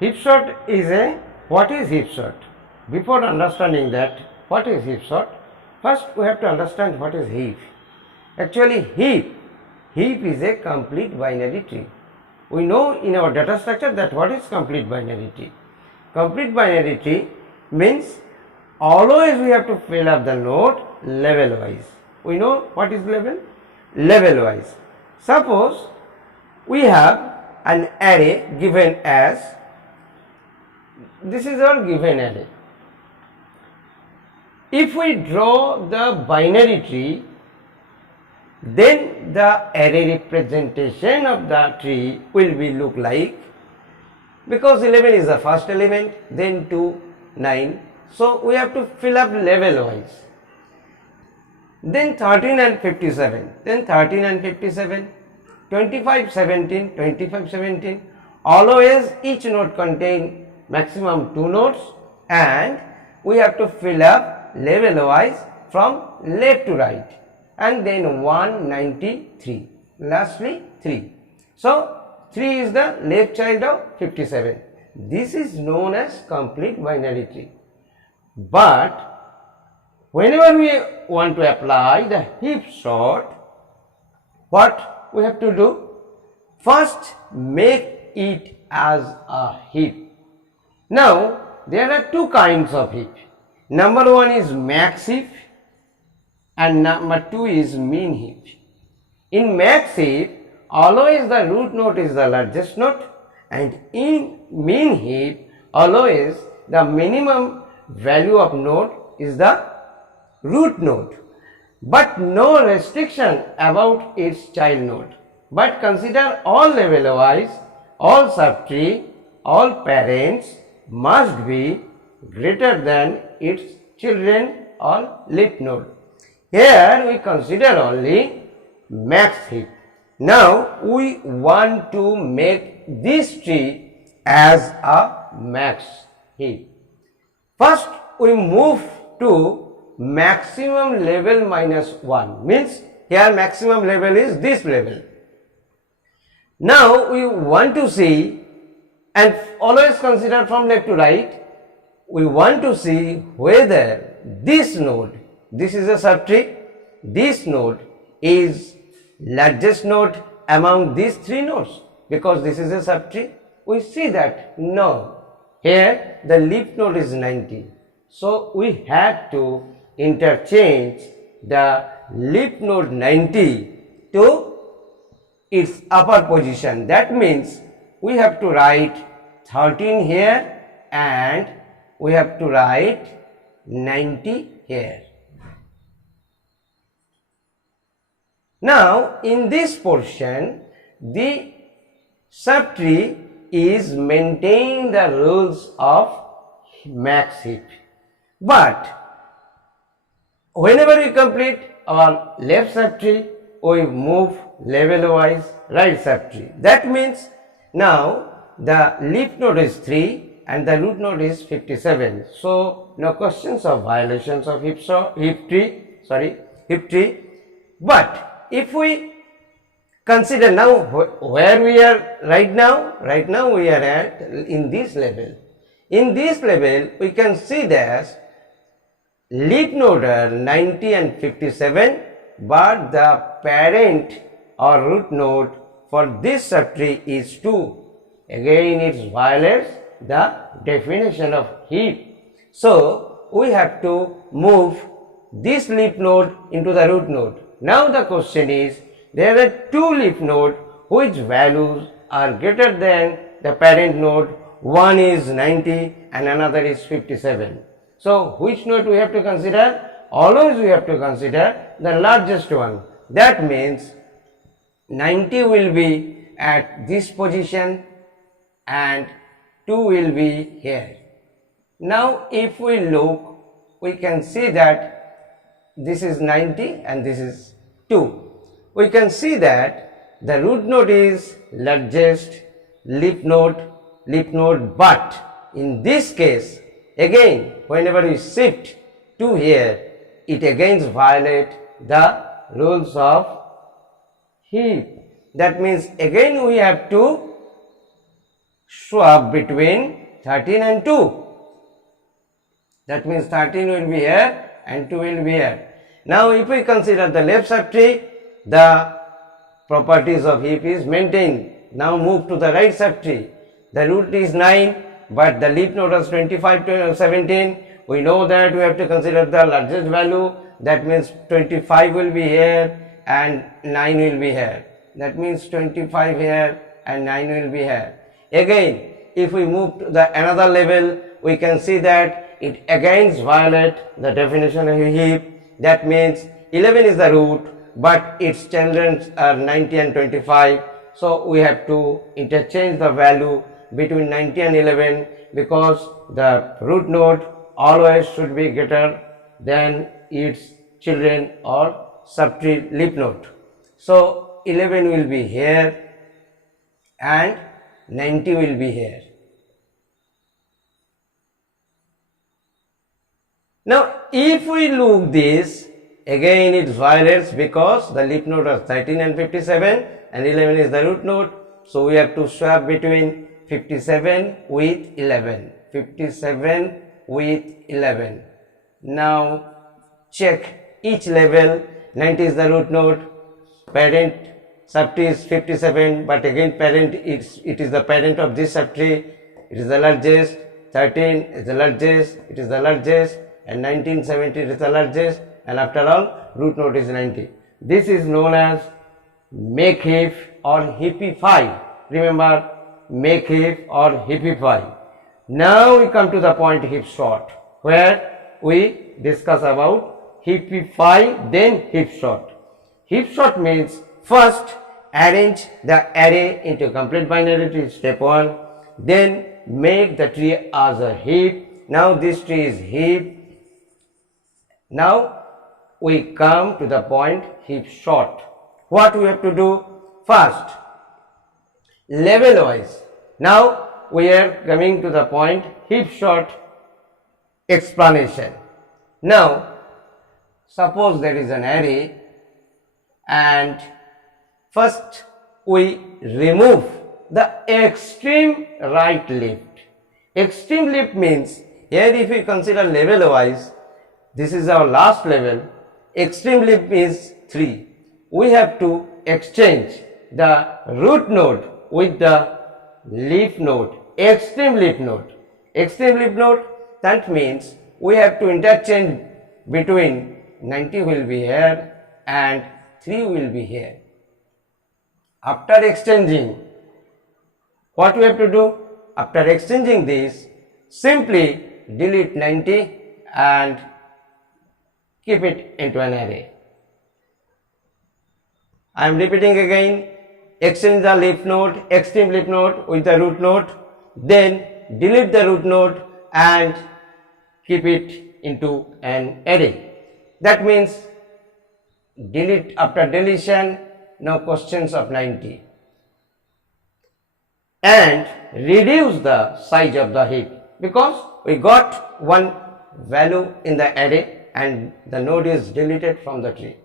Heap sort is what is heap sort? Before understanding that, what is heap sort? First we have to understand what is heap. Actually heap is a complete binary tree. We know in our data structure that what is complete binary tree. Complete binary tree means always we have to fill up the node level wise. We know what is level? Level wise. Suppose we have an array given as, this is our given array. If we draw the binary tree, then the array representation of the tree will be look like, because 11 is the first element, then 2, 9. So we have to fill up level wise. Then 13 and 57, then 13 and 57, 25, 17, 25, 17. Always each node contain maximum 2 nodes, and we have to fill up level wise from left to right, and then 193, lastly 3. So 3 is the left child of 57. This is known as complete binary tree. But whenever we want to apply the heap sort, what we have to do? First make it as a heap. Now there are two kinds of heap. Number one is max heap and number two is mean heap. In max heap, always the root node is the largest node, and in mean heap, always the minimum value of node is the root node, but no restriction about its child node. But consider all level wise, all subtree, all parents must be greater than its children or leaf node. Here we consider only max heap. Now we want to make this tree as a max heap. First we move to maximum level minus 1, means here maximum level is this level. Now we want to see, and always consider from left to right, we want to see whether this node, this is a subtree, this node is largest node among these 3 nodes, because this is a subtree. We see that no, here the leaf node is 90. So we have to interchange the leaf node 90 to its upper position. That means we have to write 13 here and we have to write 90 here. Now in this portion, the subtree is maintaining the rules of max heap, but whenever we complete our left subtree, we move level wise right subtree. That means now the leaf node is 3 and the root node is 57. So no questions of violations of heap tree. But if we consider now where we are right now we are at in this level. In this level we can see that leaf node are 90 and 57, but the parent or root node for this subtree is 2. Again it violates the definition of heap. So we have to move this leaf node into the root node. Now the question is, there are 2 leaf nodes which values are greater than the parent node. One is 90 and another is 57. So which node we have to consider? Always we have to consider the largest one. That means 90 will be at this position and 2 will be here. Now if we look, we can see that this is 90 and this is 2. We can see that the root node is largest leaf node, but in this case again whenever we shift to here, it again violates the rules of heap. That means again we have to swap between 13 and 2. That means 13 will be here and 2 will be here. Now if we consider the left subtree, the properties of heap is maintained. Now move to the right subtree. The root is 9, but the leaf node is 25 to 17. We know that we have to consider the largest value. That means 25 will be here and 9 will be here. That means 25 here and 9 will be here. Again, if we move to the another level, we can see that it again violates the definition of a heap. That means 11 is the root, but its children are 90 and 25. So we have to interchange the value between 90 and 11, because the root node always should be greater than its children or subtree leaf node. So 11 will be here and 90 will be here. Now if we look this, again it violates, because the leaf node is 13 and 57 and 11 is the root node. So we have to swap between 57 with 11. 57 with 11. Now check each level. 90 is the root node, parent subtree is 57, but again parent it is the parent of this subtree, it is the largest. 13 is the largest, it is the largest, and 1970 is the largest, and after all root node is 90. This is known as make heap or heapify. Remember, make heap or heapify. Now we come to the point heap sort, where we discuss about heapify, then heap sort. Heap sort means first arrange the array into complete binary tree, step 1, then make the tree as a heap. Now this tree is heap. Now we come to the point heap sort. What we have to do? First, level wise. Now we are coming to the point heap sort explanation. Now suppose there is an array, and first we remove the extreme right left. Extreme left means, here if we consider level wise, this is our last level. Extreme left is 3. We have to exchange the root node with the leaf node, extreme leaf node. Extreme leaf node, that means we have to interchange between 90 will be here and 3 will be here. After exchanging, what we have to do? After exchanging this, simply delete 90 and keep it into an array. I am repeating again, exchange the leaf node, extreme leaf node with the root node, then delete the root node and keep it into an array. That means delete, after deletion, no questions of 90, and reduce the size of the heap, because we got one value in the array and the node is deleted from the tree.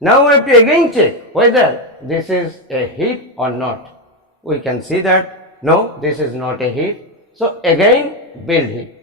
Now we have to again check whether this is a heap or not. We can see that no, this is not a heap. So again build heap,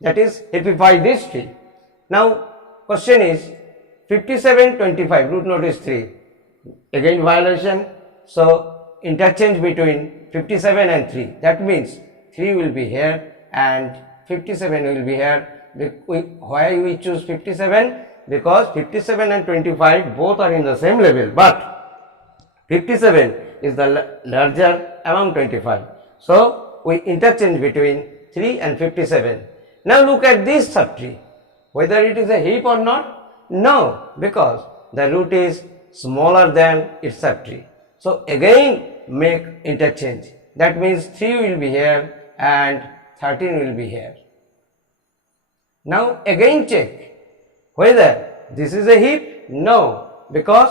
that is heapify this tree. Now question is 57, 25, root node is 3. Again violation. So interchange between 57 and 3. That means 3 will be here and 57 will be here. Why we choose 57? Because 57 and 25 both are in the same level, but 57 is the larger among 25. So we interchange between 3 and 57. Now look at this subtree, whether it is a heap or not. No, because the root is smaller than its subtree. So again make interchange. That means 3 will be here and 13 will be here. Now again check whether this is a heap. No, because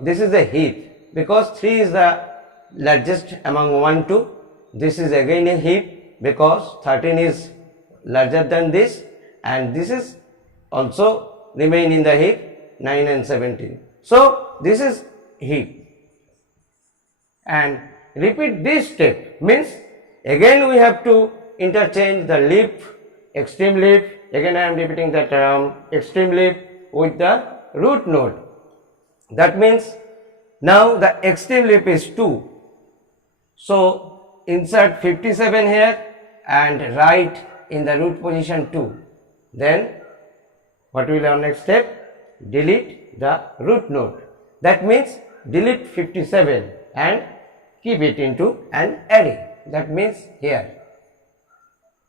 this is a heap, because 3 is the largest among 1, 2. This is again a heap because 13 is larger than this, and this is also remain in the heap, 9 and 17. So this is heap, and repeat this step, means again we have to interchange the leaf, extreme leaf, again I am repeating the term extreme leaf with the root node. That means now the extreme leaf is 2. So insert 57 here and write in the root position 2. Then what will be our next step? Delete the root node. That means delete 57 and keep it into an array. That means here.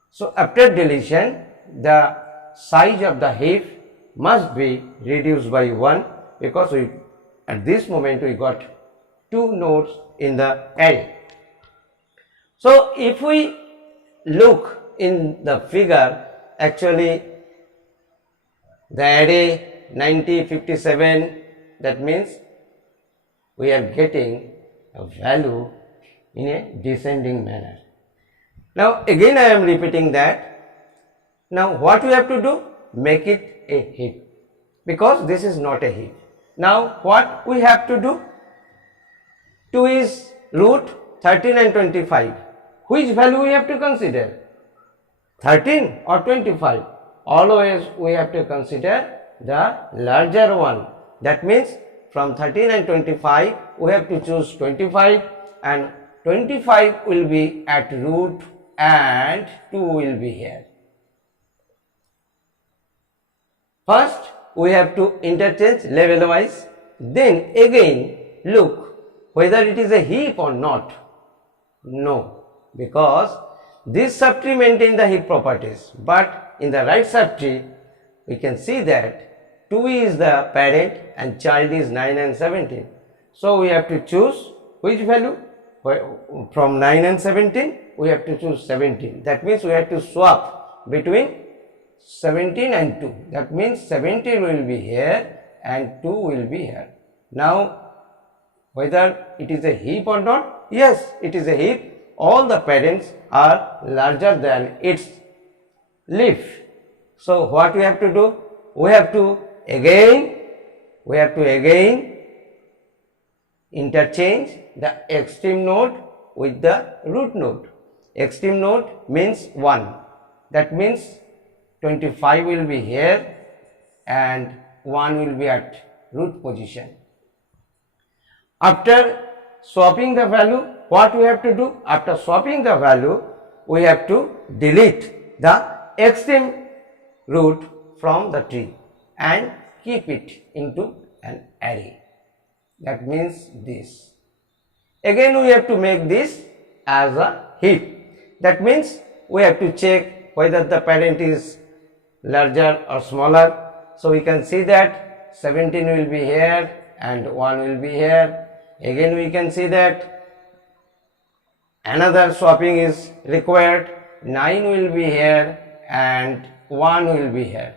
So after deletion, the size of the heap must be reduced by 1, because at this moment we got 2 nodes in the array. So if we look in the figure, actually the array 90, 57, that means we are getting a value in a descending manner. Now again I am repeating that. Now what we have to do? Make it a heap, because this is not a heap. Now what we have to do? 2 is root 13 and 25. Which value we have to consider? 13 or 25? Always we have to consider the larger one. That means from 13 and 25 we have to choose 25, and 25 will be at root and 2 will be here. First we have to interchange level wise, then again look whether it is a heap or not. No, because this subtree maintains the heap properties, but in the right subtree we can see that 2 is the parent and child is 9 and 17. So we have to choose which value? From 9 and 17 we have to choose 17. That means we have to swap between 17 and 2. That means 17 will be here and 2 will be here. Now whether it is a heap or not? Yes, it is a heap. All the parents are larger than its leaf. So what we have to do? We have to again interchange the extreme node with the root node. Extreme node means 1. That means 25 will be here and 1 will be at root position. After swapping the value, what we have to do? After swapping the value, we have to delete the extreme root from the tree and keep it into an array. That means this. Again we have to make this as a heap. That means we have to check whether the parent is larger or smaller. So we can see that 17 will be here and 1 will be here. Again we can see that another swapping is required. 9 will be here and 1 will be here.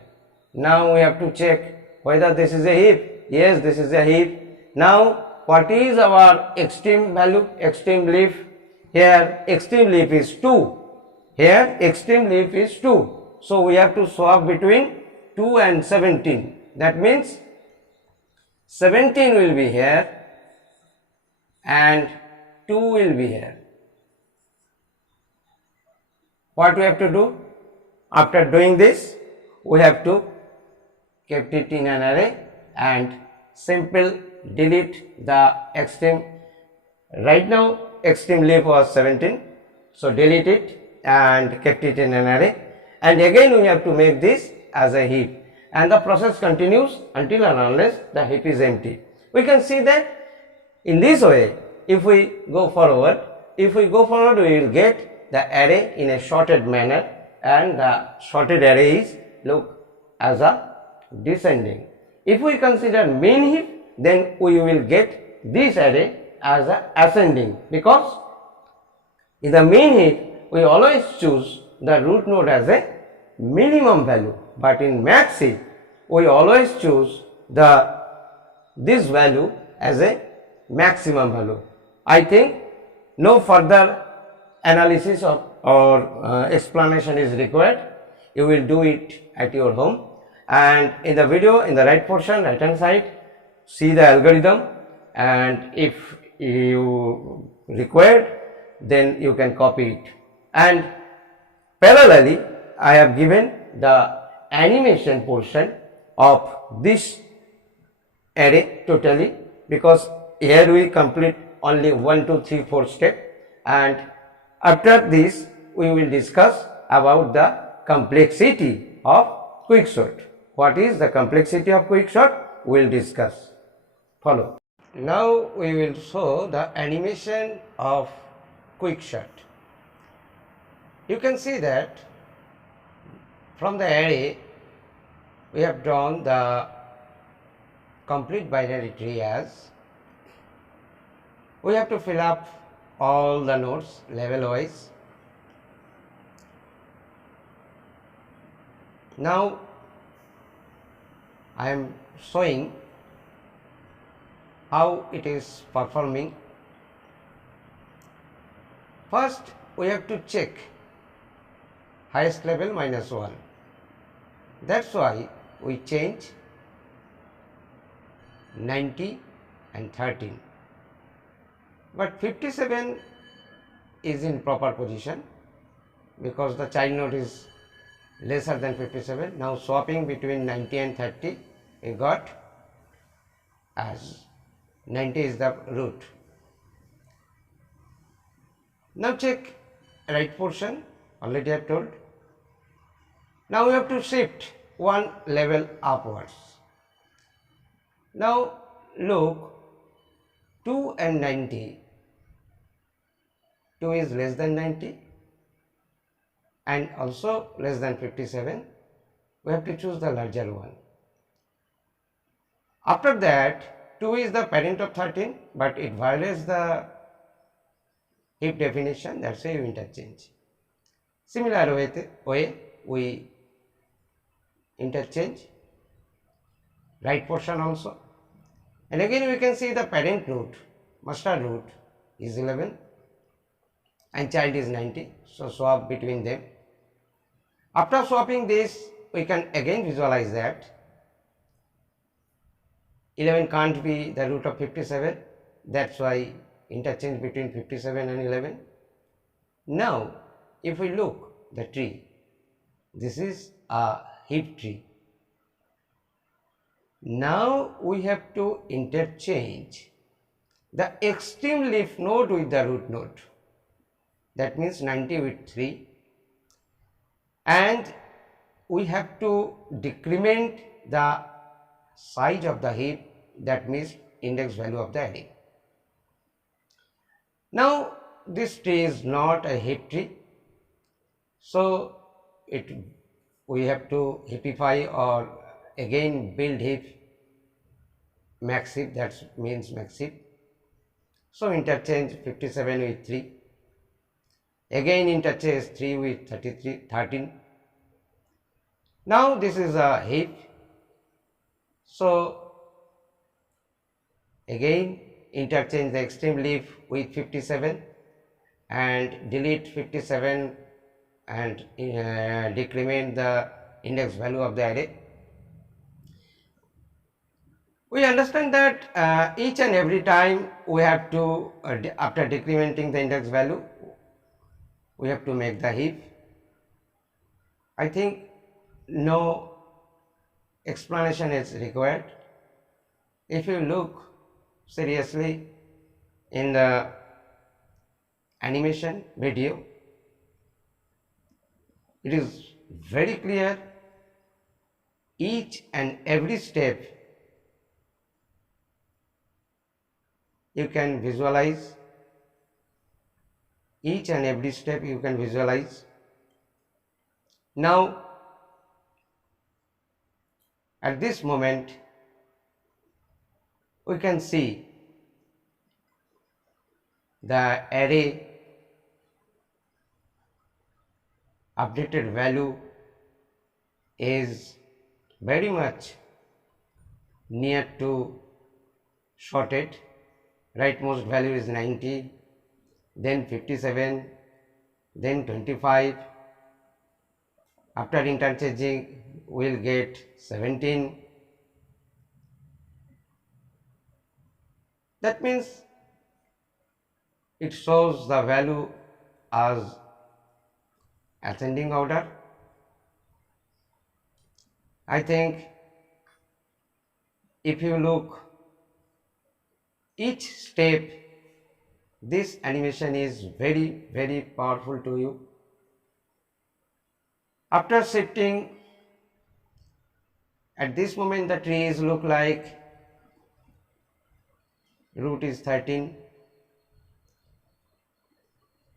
Now we have to check whether this is a heap. Yes, this is a heap. Now what is our extreme value? Extreme leaf. Here extreme leaf is 2. Here extreme leaf is 2. So we have to swap between 2 and 17. That means 17 will be here and 2 will be here. What we have to do? After doing this, we have to keep it in an array and simple delete the extreme. Right now extreme leaf was 17, so delete it and kept it in an array, and again we have to make this as a heap, and the process continues until and unless the heap is empty. We can see that in this way, if we go forward, we will get the array in a sorted manner, and the sorted array is look as a descending. If we consider main heap, then we will get this array as a ascending, because in the main heap we always choose the root node as a minimum value, but in max heap we always choose this value as a maximum value. I think no further analysis or explanation is required. You will do it at your home, and in the video in the right portion, right hand side, see the algorithm, and if you required, then you can copy it. And parallelly, I have given the animation portion of this array totally, because here we complete only 1, 2, 3, 4 step, and after this we will discuss about the complexity of quick sort. What is the complexity of quick sort? We will discuss. Follow. Now we will show the animation of quick sort. You can see that from the array we have drawn the complete binary tree as we have to fill up all the nodes level wise. Now I am showing how it is performing. First we have to check highest level -1. That's why we change 90 and 13, but 57 is in proper position because the child node is lesser than 57. Now swapping between 90 and 30, we got as 90 is the root. Now check right portion, already I have told. Now we have to shift one level upwards. Now look, 2 and 90, 2 is less than 90 and also less than 57, we have to choose the larger one. After that, 2 is the parent of 13, but it violates the heap definition, that's why you interchange. Similar way we interchange right portion also, and again we can see the parent root, master root is 11 and child is 90, so swap between them. After swapping this, we can again visualize that 11 can't be the root of 57, that's why interchange between 57 and 11. Now if we look the tree, this is a heap tree. Now we have to interchange the extreme leaf node with the root node, that means 90 with 3, and we have to decrement the size of the heap, that means index value of the array. Now this tree is not a heap tree, so we have to heapify or again build heap max heap, that means max heap. So interchange 57 with 3, again interchange 3 with 13. Now this is a heap, so again interchange the extreme leaf with 57 and delete 57 and decrement the index value of the array. We understand that each and every time we have to, after decrementing the index value, we have to make the heap. I think no explanation is required. If you look seriously in the animation video, it is very clear, each and every step you can visualize, each and every step you can visualize. Now at this moment we can see the array updated value is very much near to sorted. Rightmost value is 90, then 57, then 25. After interchanging we will get 17. That means it shows the value as ascending order. I think if you look each step, this animation is very powerful to you. After shifting, at this moment the trees look like root is 13.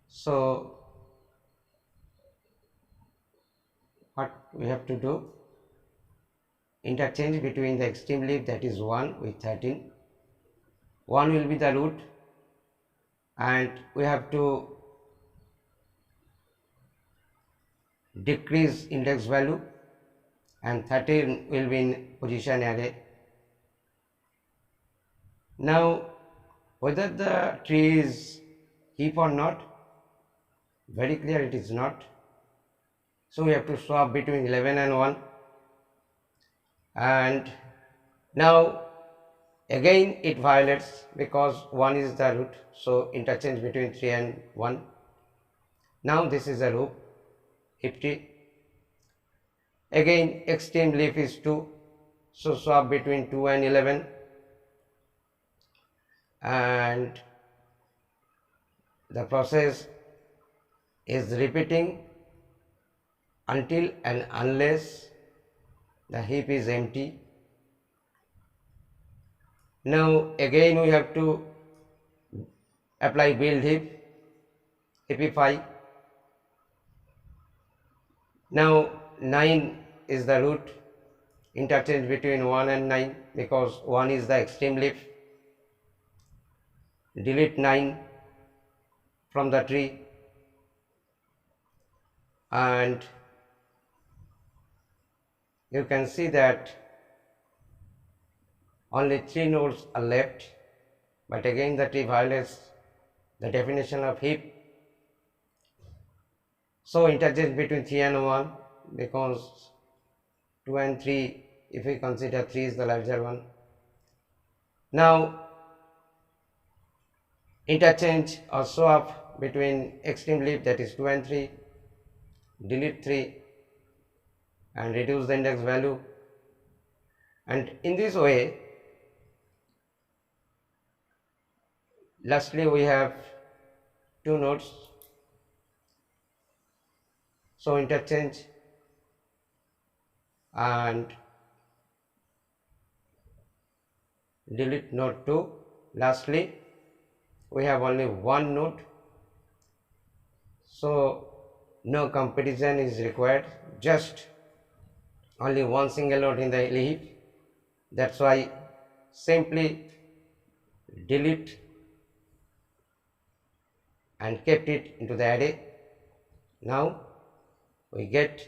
So what we have to do, interchange between the extreme leaf, that is 1 with 13. 1 will be the root and we have to decrease index value, and 13 will be in position array. Now whether the tree is heap or not, very clear it is not. So we have to swap between 11 and 1, and now again it violates because 1 is the root, so interchange between 3 and 1. Now this is a loop, heap tree. Again extreme leaf is 2, so swap between 2 and 11, and the process is repeating until and unless the heap is empty. Now again we have to apply build heap, heapify. Now 9 is the root, interchange between 1 and 9 because 1 is the extreme leaf. Delete 9 from the tree, and you can see that only 3 nodes are left, but again the tree violates the definition of heap. So interchange between 3 and 1 because 2 and 3, if we consider 3 is the larger one. Now interchange or swap between extreme leaf, that is 2 and 3, delete 3 and reduce the index value, and in this way lastly we have 2 nodes. So interchange and delete node 2. Lastly we have only 1 node, so no comparison is required, just only 1 single node in the leaf. That's why simply delete and kept it into the array. Now we get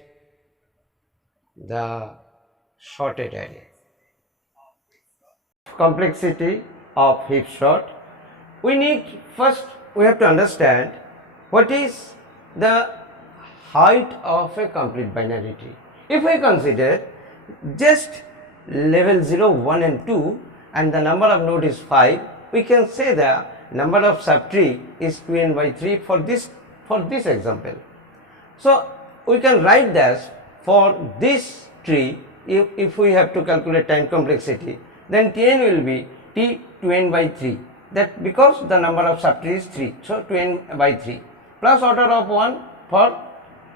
the sorted array. Complexity of heap sort. We have to understand what is the height of a complete binary tree. If we consider just level 0, 1 and 2 and the number of node is 5, we can say the number of subtree is 2n by 3 for this example. So we can write that for this tree, if we have to calculate time complexity, then Tn will be T 2n by 3, that because the number of subtree is 3, so 2n by 3 plus order of 1 for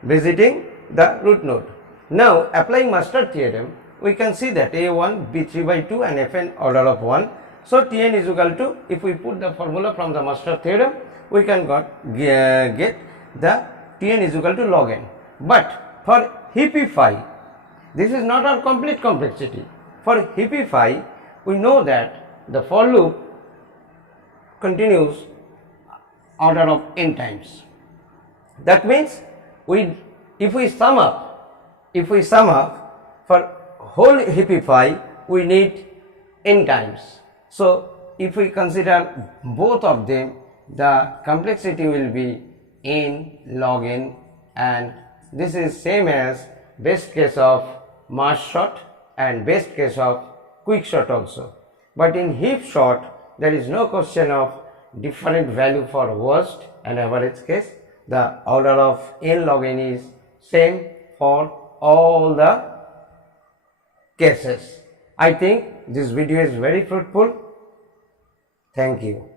visiting the root node. Now applying master theorem, we can see that A1 B3 by 2 and Fn order of 1. So Tn is equal to, if we put the formula from the master theorem, we can get the Tn is equal to log n. But for heapify, this is not our complete complexity. For heapify, we know that the for loop continues order of n times. That means if we sum up for whole heapify, we need n times. So if we consider both of them, the complexity will be n log n, and this is same as best case of mass sort and best case of quick sort also. But in heap sort, there is no question of different value for worst and average case. The order of n log n is same for all the cases. I think this video is very fruitful. Thank you.